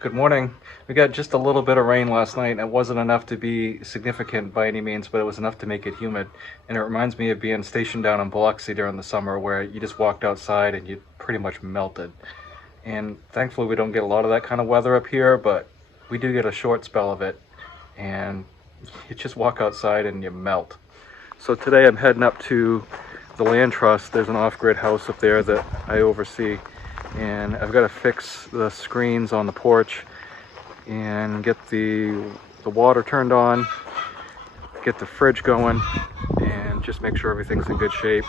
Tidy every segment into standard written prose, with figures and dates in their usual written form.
Good morning. We got just a little bit of rain last night, and it wasn't enough to be significant by any means, but it was enough to make it humid. And it reminds me of being stationed down in Biloxi during the summer where you just walked outside and you pretty much melted. And thankfully we don't get a lot of that kind of weather up here, but we do get a short spell of it. And you just walk outside and you melt. So today I'm heading up to the land trust. There's an off-grid house up there that I oversee. And I've got to fix the screens on the porch and get the water turned on, get the fridge going, and just make sure everything's in good shape.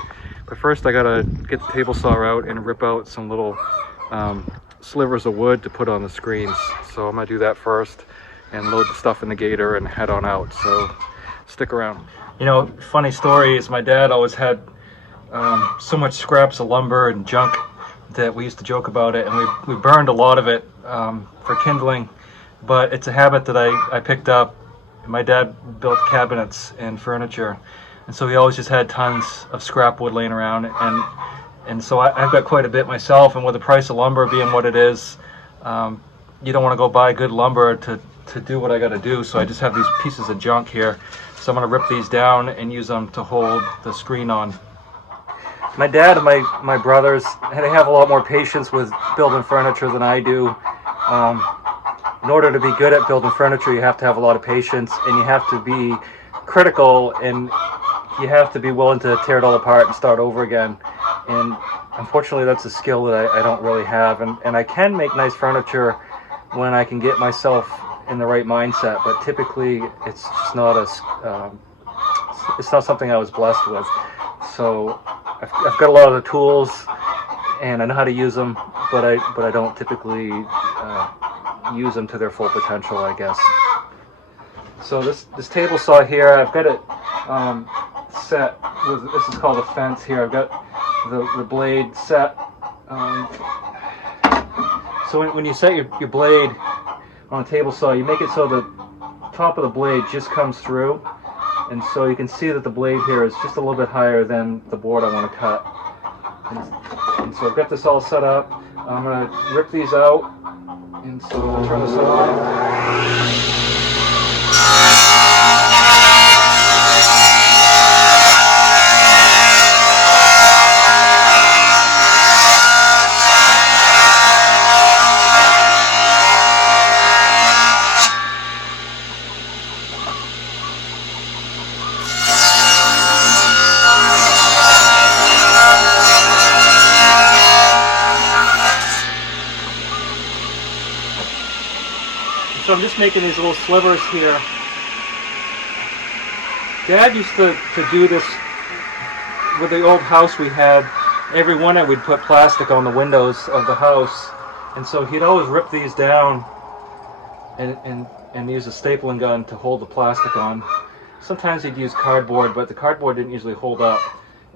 But first I gotta get the table saw out and rip out some little slivers of wood to put on the screens. So I'm gonna do that first and load the stuff in the gator and head on out. So stick around. You know, funny story is my dad always had so much scraps of lumber and junk that we used to joke about it, and we burned a lot of it for kindling, but it's a habit that I picked up. My dad built cabinets and furniture, and so he always just had tons of scrap wood laying around, and so I've got quite a bit myself, and with the price of lumber being what it is, you don't want to go buy good lumber to do what I got to do, so I just have these pieces of junk here. So I'm going to rip these down and use them to hold the screen on. My dad and my brothers, they have a lot more patience with building furniture than I do. In order to be good at building furniture, you have to have a lot of patience, and you have to be critical, and you have to be willing to tear it all apart and start over again. And unfortunately, that's a skill that I don't really have. And I can make nice furniture when I can get myself in the right mindset, but typically it's just not it's not something I was blessed with. So I've got a lot of the tools and I know how to use them, but I don't typically use them to their full potential, I guess. So this table saw here, I've got it set with, this is called a fence here. I've got the blade set. So when you set your blade on a table saw, you make it so the top of the blade just comes through. And so you can see that the blade here is just a little bit higher than the board I want to cut. And so I've got this all set up. I'm going to rip these out. And so I'll turn this on. So I'm just making these little slivers here. Dad used to do this with the old house we had. Every winter we'd put plastic on the windows of the house. And so he'd always rip these down and use a stapling gun to hold the plastic on. Sometimes he'd use cardboard, but the cardboard didn't usually hold up.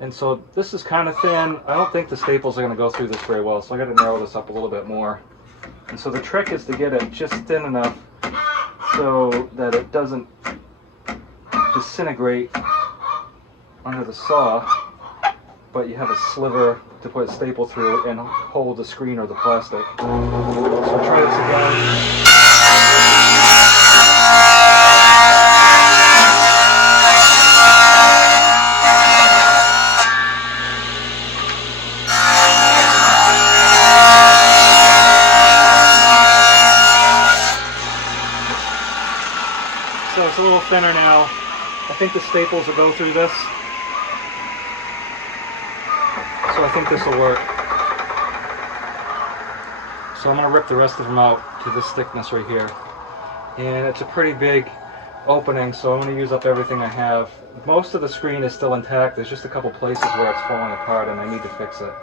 And so this is kind of thin. I don't think the staples are going to go through this very well, so I got to narrow this up a little bit more. And so the trick is to get it just thin enough so that it doesn't disintegrate under the saw, but you have a sliver to put a staple through and hold the screen or the plastic. So we'll try this again. So it's a little thinner now. I think the staples will go through this. So I think this will work. So I'm going to rip the rest of them out to this thickness right here. And it's a pretty big opening, so I'm going to use up everything I have. Most of the screen is still intact. There's just a couple places where it's falling apart and I need to fix it.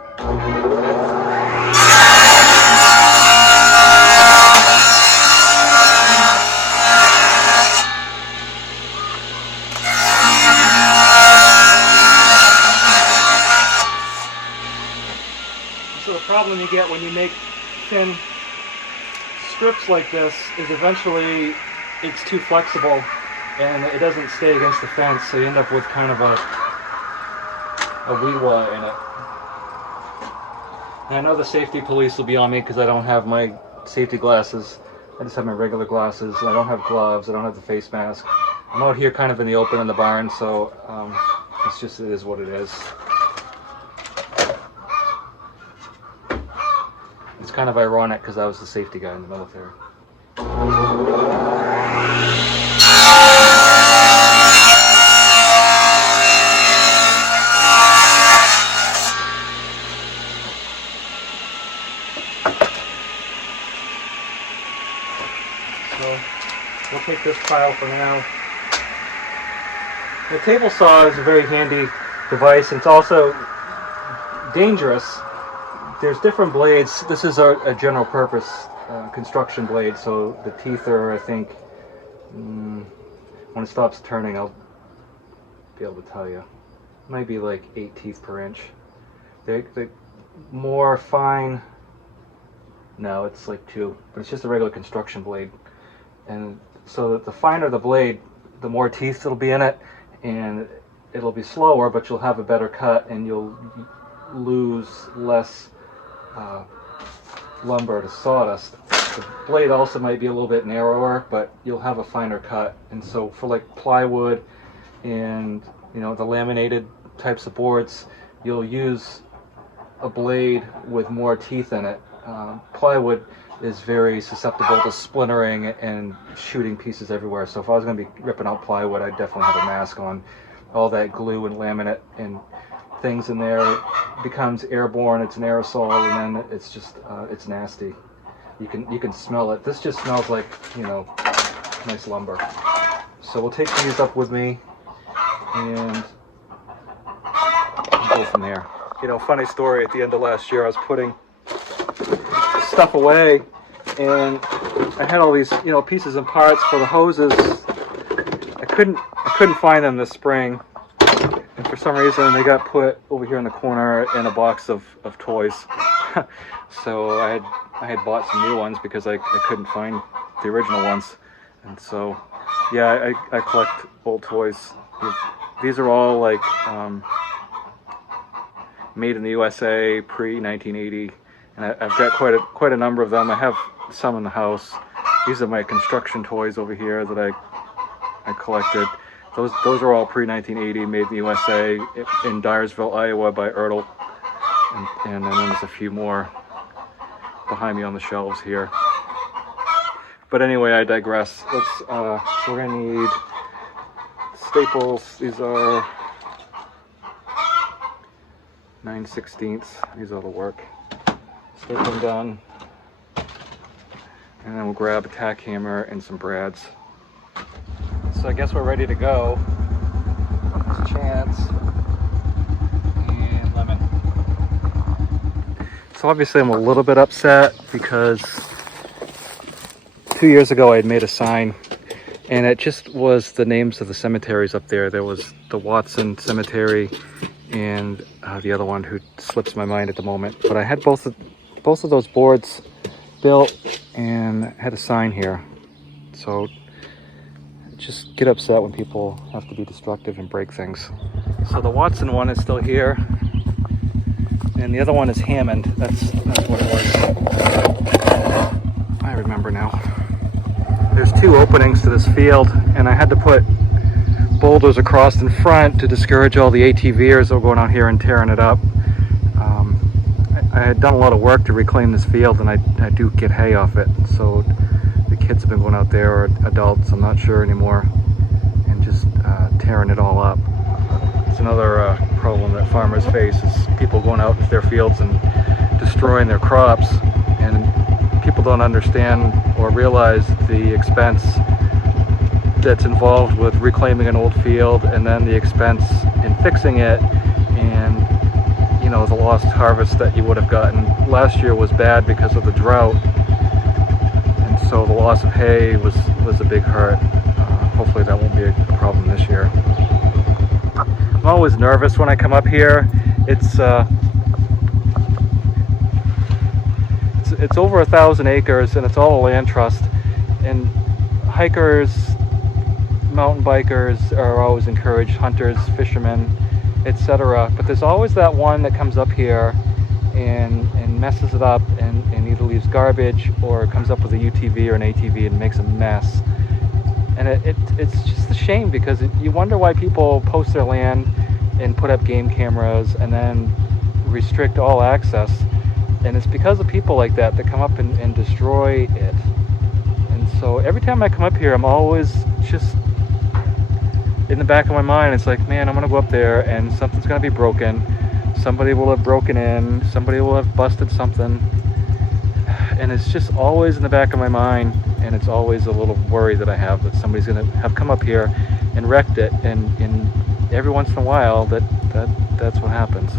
So the problem you get when you make thin strips like this is eventually it's too flexible and it doesn't stay against the fence, so you end up with kind of a wee-wah in it. And I know the safety police will be on me because I don't have my safety glasses, I just have my regular glasses. I don't have gloves. I don't have the face mask. I'm out here kind of in the open in the barn, so it is what it is. It's kind of ironic because I was the safety guy in the military. So we'll take this pile for now. The table saw is a very handy device, and it's also dangerous. There's different blades. This is a general purpose construction blade, so the teeth are, I think, when it stops turning, I'll be able to tell you. It might be like 8 teeth per inch. They're more fine. No, it's like 2, but it's just a regular construction blade. And so the finer the blade, the more teeth that'll be in it, and it'll be slower, but you'll have a better cut, and you'll lose less lumber to sawdust. The blade also might be a little bit narrower, but you'll have a finer cut. And so for like plywood and the laminated types of boards, you'll use a blade with more teeth in it. Plywood is very susceptible to splintering and shooting pieces everywhere. So if I was going to be ripping out plywood, I'd definitely have a mask on. All that glue and laminate and things in there becomes airborne. It's an aerosol, and then it's just it's nasty. You can smell it. This just smells like nice lumber. So we'll take these up with me and go from there. Funny story. At the end of last year, I was putting stuff away, and I had all these pieces and parts for the hoses. I couldn't find them this spring, and for some reason they got put over here in the corner in a box of toys. So I had bought some new ones because I couldn't find the original ones. And so yeah, I collect old toys. These are all like made in the USA, pre-1980. And I've got quite a number of them. I have some in the house. These are my construction toys over here that I collected. Those are all pre-1980, made in the USA, in Dyersville, Iowa by Ertl. And then there's a few more behind me on the shelves here. But anyway, I digress. So we're gonna need staples. These are 9/16. These ought to work. Stapling gun, and then we'll grab a tack hammer and some brads. So I guess we're ready to go. Chance and lemon. So obviously I'm a little bit upset because 2 years ago I had made a sign, and it just was the names of the cemeteries up there. There was the Watson Cemetery and the other one who slips my mind at the moment. But I had both of those boards built and had a sign here. So just get upset when people have to be destructive and break things. So the Watson one is still here, and the other one is Hammond. That's what it was. I remember now. There's 2 openings to this field, and I had to put boulders across in front to discourage all the ATVers that were going out here and tearing it up. I had done a lot of work to reclaim this field, and I do get hay off it. So the kids have been going out there, or adults, I'm not sure anymore, and just tearing it all up. It's another problem that farmers face, is people going out into their fields and destroying their crops, and people don't understand or realize the expense that's involved with reclaiming an old field, and then the expense in fixing it, and the lost harvest that you would have gotten. Last year was bad because of the drought, and so the loss of hay was a big hurt. Hopefully that won't be a problem this year. I'm always nervous when I come up here. It's over 1,000 acres, and it's all a land trust, and hikers, mountain bikers are always encouraged, hunters, fishermen, etc. But there's always that one that comes up here and and messes it up and either leaves garbage or comes up with a UTV or an ATV and makes a mess. And it's just a shame, because you wonder why people post their land and put up game cameras and then restrict all access. And it's because of people like that that come up and destroy it. And so every time I come up here, I'm always just in the back of my mind, it's like, man, I'm gonna go up there and something's gonna be broken. Somebody will have broken in, somebody will have busted something. And it's just always in the back of my mind, and it's always a little worry that I have that somebody's gonna have come up here and wrecked it. And every once in a while, that's what happens.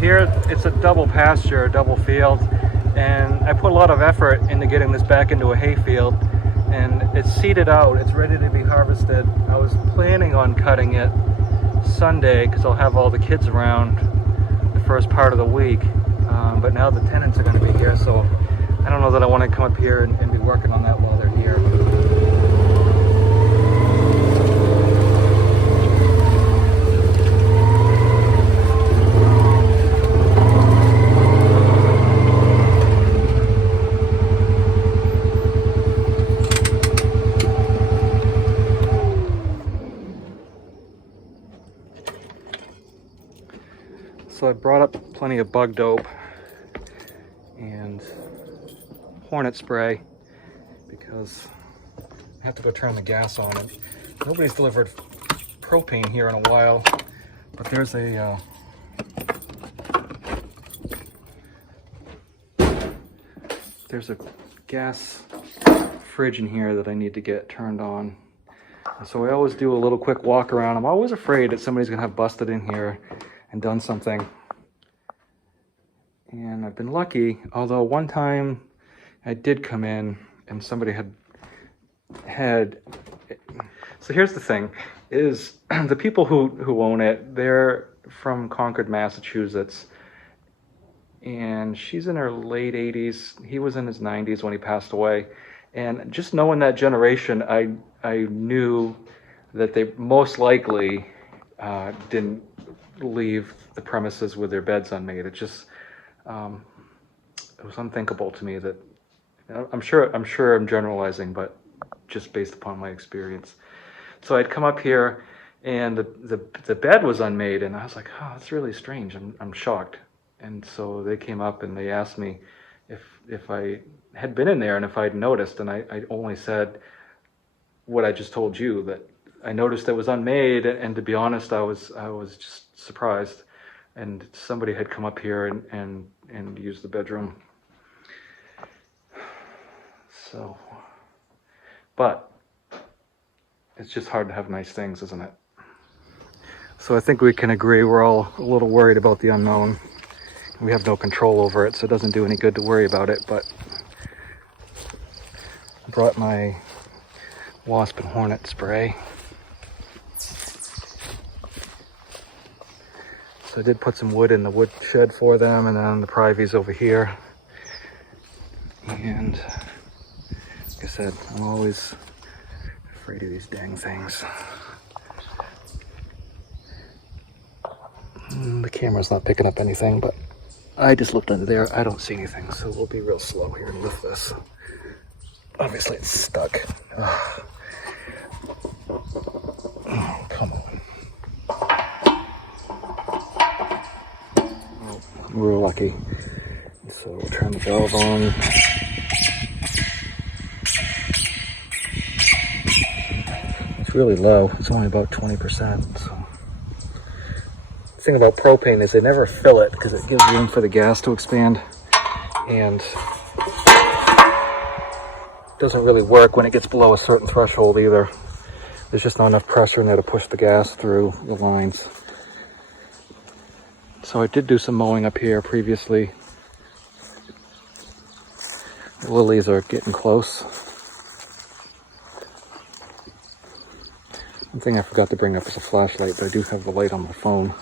Here it's a double pasture, double field, and I put a lot of effort into getting this back into a hay field, and it's seeded out, it's ready to be harvested. I was planning on cutting it Sunday because I'll have all the kids around the first part of the week, but now the tenants are going to be here, so I don't know that I want to come up here and be working on that while they're here. So I brought up plenty of bug dope and hornet spray because I have to go turn the gas on it. Nobody's delivered propane here in a while, but there's a gas fridge in here that I need to get turned on. And so I always do a little quick walk around. I'm always afraid that somebody's gonna have busted in here and done something. And I've been lucky, although one time I did come in and somebody had so here's the thing, is the people who own it, they're from Concord, Massachusetts, and she's in her late 80s. He was in his 90s when he passed away. And just knowing that generation, I knew that they most likely didn't leave the premises with their beds unmade. It just it was unthinkable to me that, I'm sure I'm generalizing, but just based upon my experience. So I'd come up here and the bed was unmade, and I was like, oh, that's really strange. I'm shocked. And so they came up and they asked me if I had been in there and if I'd noticed, and I only said what I just told you, that I noticed it was unmade, and to be honest, I was just surprised. And somebody had come up here and used the bedroom. So, but it's just hard to have nice things, isn't it? So I think we can agree we're all a little worried about the unknown. We have no control over it, so it doesn't do any good to worry about it. But I brought my wasp and hornet spray. So I did put some wood in the wood shed for them, and then the privies over here. And like I said, I'm always afraid of these dang things. The camera's not picking up anything, but I just looked under there. I don't see anything, so we'll be real slow here and lift this. Obviously it's stuck. Oh, come on. Oh, we're lucky. So we'll turn the valve on. It's really low. It's only about 20%. So. The thing about propane is they never fill it because it gives room for the gas to expand, and it doesn't really work when it gets below a certain threshold either. there's just not enough pressure in there to push the gas through the lines. So I did do some mowing up here previously. The lilies are getting close. One thing I forgot to bring up is a flashlight, but I do have the light on my phone.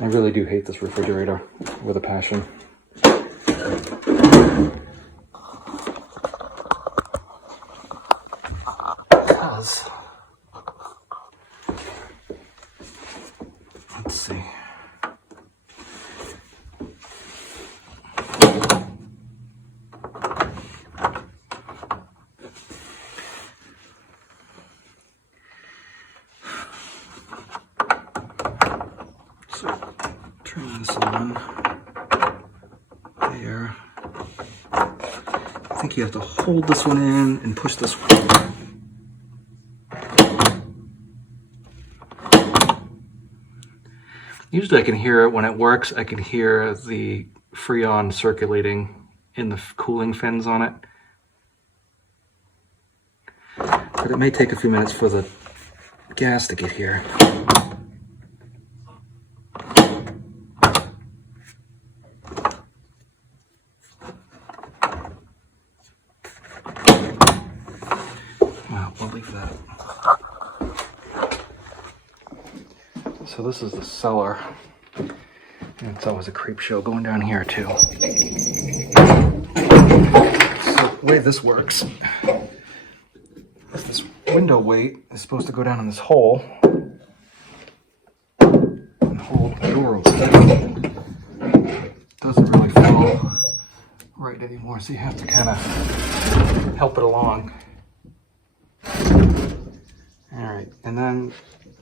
I really do hate this refrigerator with a passion. Because, let's see. So, turn this on. There. I think you have to hold this one in and push this one. Usually I can hear it when it works. I can hear the Freon circulating in the cooling fins on it. But it may take a few minutes for the gas to get here. Well, we'll leave that. So this is the cellar, and it's always a creep show going down here too. So the way this works is this window weight is supposed to go down in this hole and hold the door open. It doesn't really fall right anymore, so you have to kind of help it along. All right, and then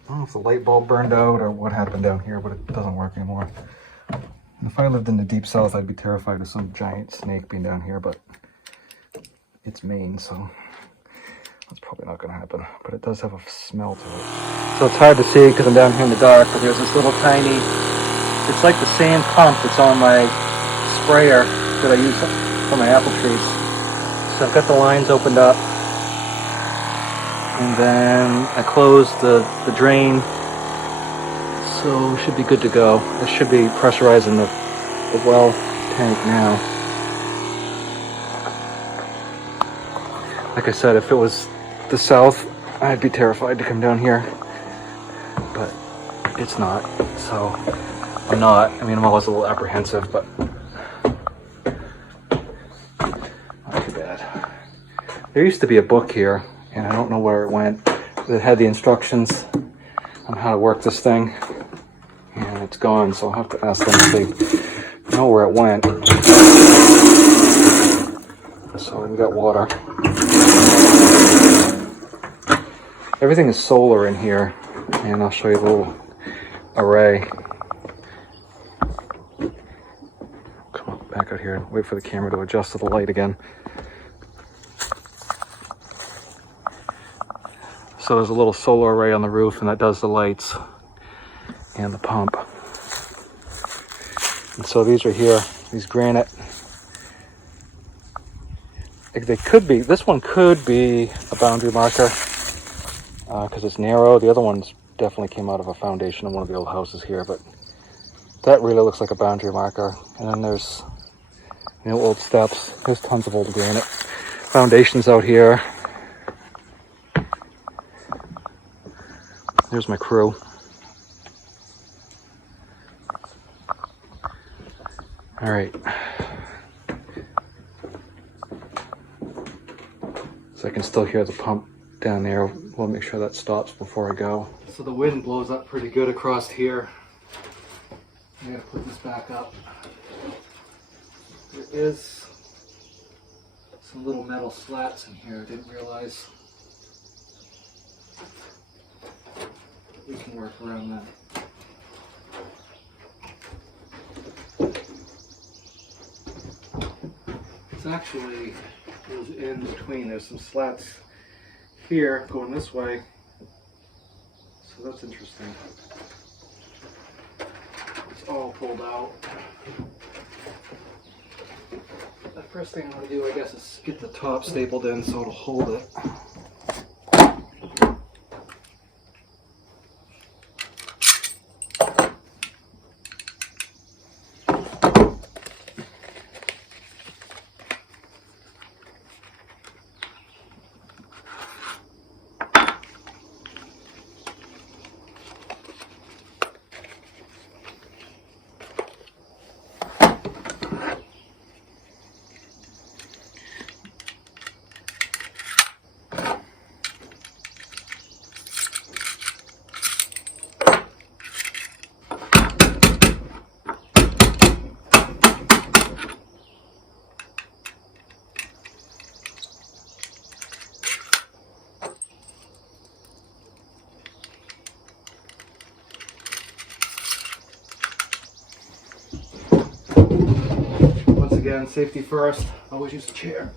I don't know if the light bulb burned out or what happened down here, but it doesn't work anymore. And if I lived in the deep south, I'd be terrified of some giant snake being down here, but it's Maine, so that's probably not going to happen. But it does have a smell to it. So it's hard to see because I'm down here in the dark, but there's this little tiny, it's like the same pump that's on my sprayer that I use for my apple trees. So I've got the lines opened up. And then I closed the drain, so we should be good to go. It should be pressurizing the well tank now. Like I said, if it was the south, I'd be terrified to come down here, but it's not, so I'm not. I mean, I'm always a little apprehensive, but not too bad. There used to be a book here, and I don't know where it went, that had the instructions on how to work this thing, and it's gone, so I'll have to ask them if they know where it went. So we got water. Everything is solar in here, and I'll show you the little array. Come on, back out here and wait for the camera to adjust to the light again. So there's a little solar array on the roof, and that does the lights and the pump. And so these are here, these granite. They could be, this one could be a boundary marker because it's narrow. The other ones definitely came out of a foundation in one of the old houses here, but that really looks like a boundary marker. And then there's, you know, old steps. There's tons of old granite foundations out here. There's my crew. All right. So I can still hear the pump down there. We'll make sure that stops before I go. So the wind blows up pretty good across here. I gotta put this back up. There is some little metal slats in here. I didn't realize. We can work around that. It's actually goes in between. There's some slats here going this way, so that's interesting. It's all pulled out. The first thing I'm going to do, I guess, is get the top stapled in so it'll hold it. Again, safety first. Always use a chair.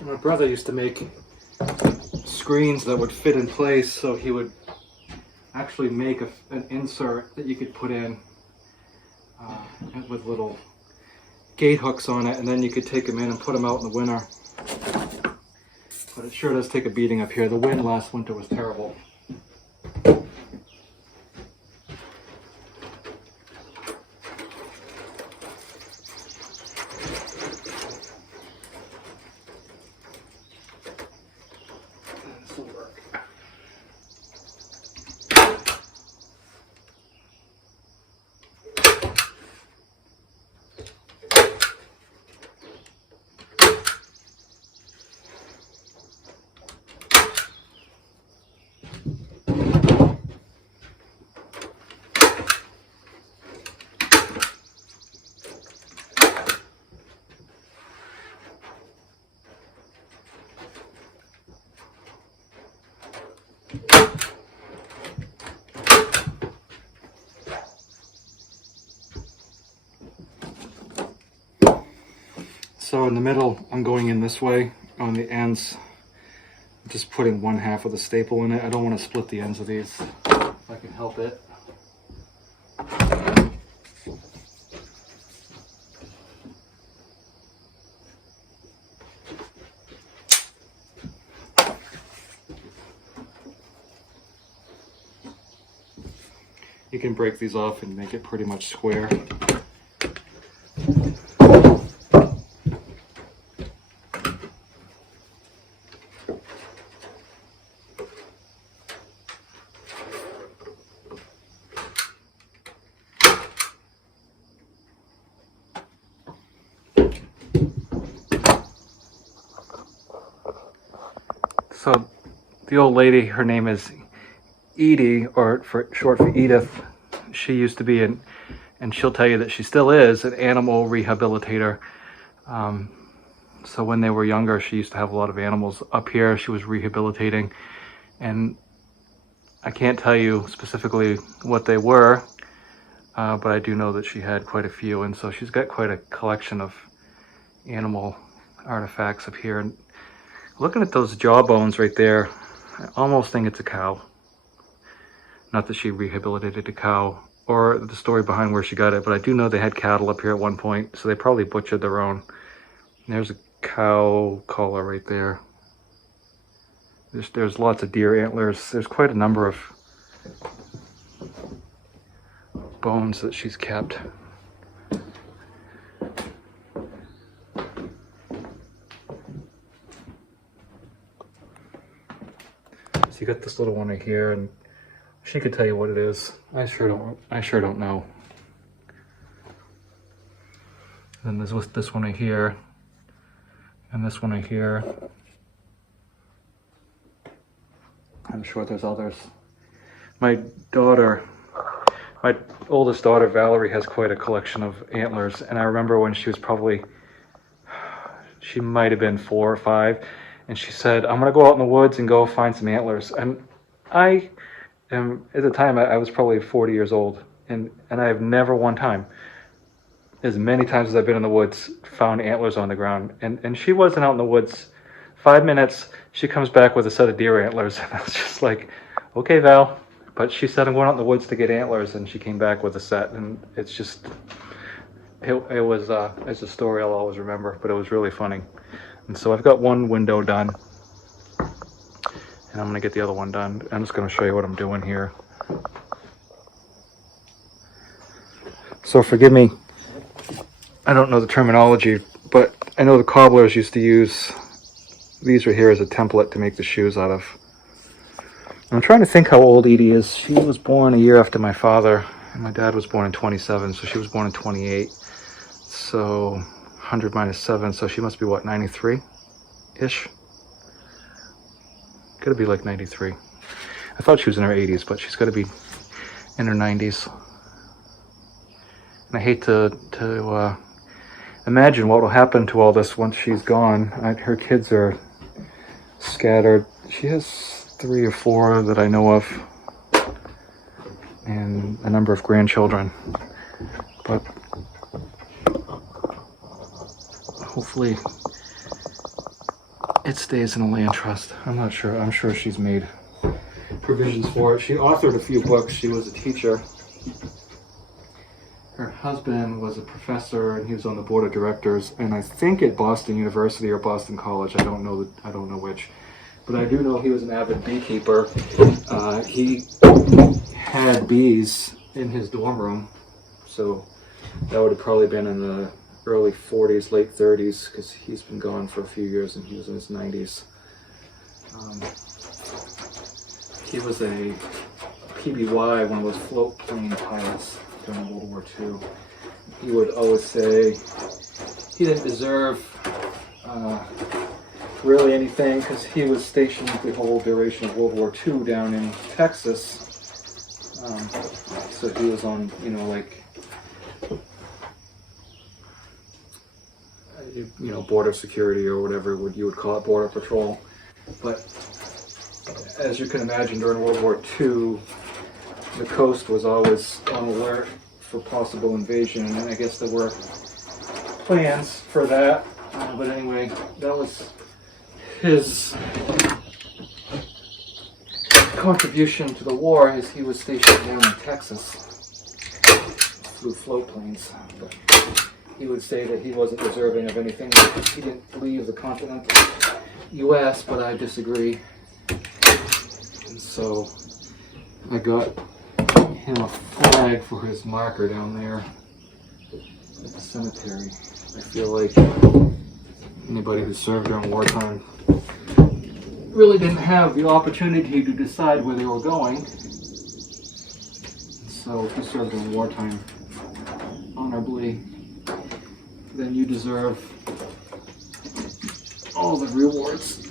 My brother used to make screens that would fit in place, so he would actually make an insert that you could put in with little gate hooks on it, and then you could take them in and put them out in the winter. But it sure does take a beating up here. The wind last winter was terrible. So in the middle, I'm going in this way. On the ends, I'm just putting one half of the staple in it. I don't want to split the ends of these if I can help it. You can break these off and make it pretty much square. So the old lady, her name is Edie, or for short for Edith. She used to be and she'll tell you that she still is, an animal rehabilitator. So when they were younger, she used to have a lot of animals up here. She was rehabilitating, and I can't tell you specifically what they were, but I do know that she had quite a few, and so she's got quite a collection of animal artifacts up here. And looking at those jaw bones right there, I almost think it's a cow. Not that she rehabilitated a cow, or the story behind where she got it, but I do know they had cattle up here at one point, so they probably butchered their own. And there's a cow collar right there. There's lots of deer antlers. There's quite a number of bones that she's kept. So you got this little one right here, and she could tell you what it is. I sure don't know. Then there's this one right here, and this one right here. I'm sure there's others. My oldest daughter, Valerie, has quite a collection of antlers, and I remember when she was she might have been 4 or 5, and she said, I'm gonna go out in the woods and go find some antlers. And at the time, I was probably 40 years old, and I have never one time, as many times as I've been in the woods, found antlers on the ground. And she wasn't out in the woods 5 minutes, she comes back with a set of deer antlers, and I was just like, okay, Val. But she said, I'm going out in the woods to get antlers, and she came back with a set, and it's just, it's a story I'll always remember, but it was really funny. And so I've got one window done, and I'm gonna get the other one done. I'm just gonna show you what I'm doing here. So forgive me, I don't know the terminology, but I know the cobblers used to use these right here as a template to make the shoes out of. I'm trying to think how old Edie is. She was born a year after my father, and my dad was born in 27, so she was born in 28. So 100 minus 7, so she must be what, 93-ish? Gotta be like 93. I thought she was in her 80s, but she's gotta be in her 90s. And I hate to imagine what will happen to all this once she's gone. Her kids are scattered. She has 3 or 4 that I know of, and a number of grandchildren. But hopefully it stays in a land trust. I'm not sure. I'm sure she's made provisions for it. She authored a few books. She was a teacher. Her husband was a professor, and he was on the board of directors, and I think at Boston University or Boston College. I don't know which. But I do know he was an avid beekeeper. He had bees in his dorm room, so that would have probably been in the early 40s, late 30s, because he's been gone for a few years and he was in his 90s. He was a PBY, one of those float plane pilots during World War II. He would always say he didn't deserve really anything, because he was stationed the whole duration of World War II down in Texas. So he was on, border security or whatever you would call it, border patrol. But as you can imagine, during World War II, the coast was always on alert for possible invasion, and I guess there were plans for that. But anyway, that was his contribution to the war, as he was stationed down in Texas, flew float planes. But he would say that he wasn't deserving of anything. He didn't leave the continental U.S., but I disagree. And so I got him a flag for his marker down there at the cemetery. I feel like anybody who served during wartime really didn't have the opportunity to decide where they were going. So if you served in wartime honorably, then you deserve all the rewards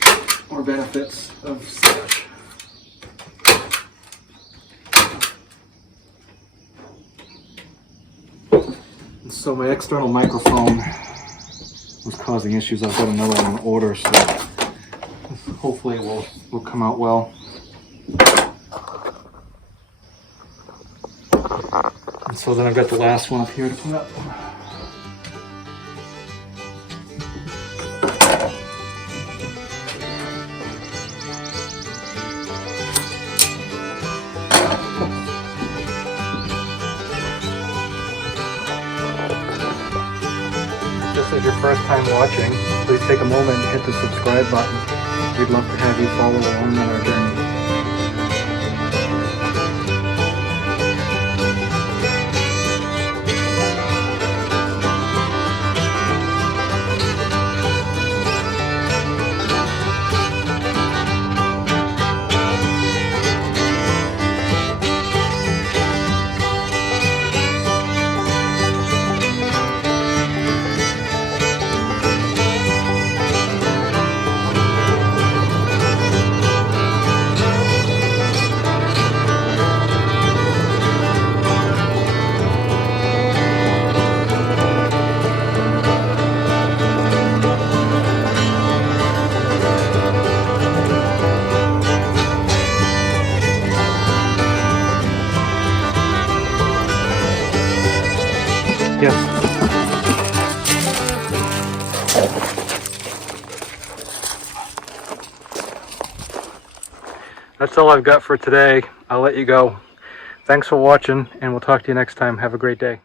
or benefits of such. And so my external microphone was causing issues. I've got another one in order, so hopefully it will come out well. And so then I've got the last one up here to put up. If this is your first time watching, please take a moment and hit the subscribe button. We'd love to have you follow along on our journey. that's all I've got for today. I'll let you go. Thanks for watching, and we'll talk to you next time. Have a great day.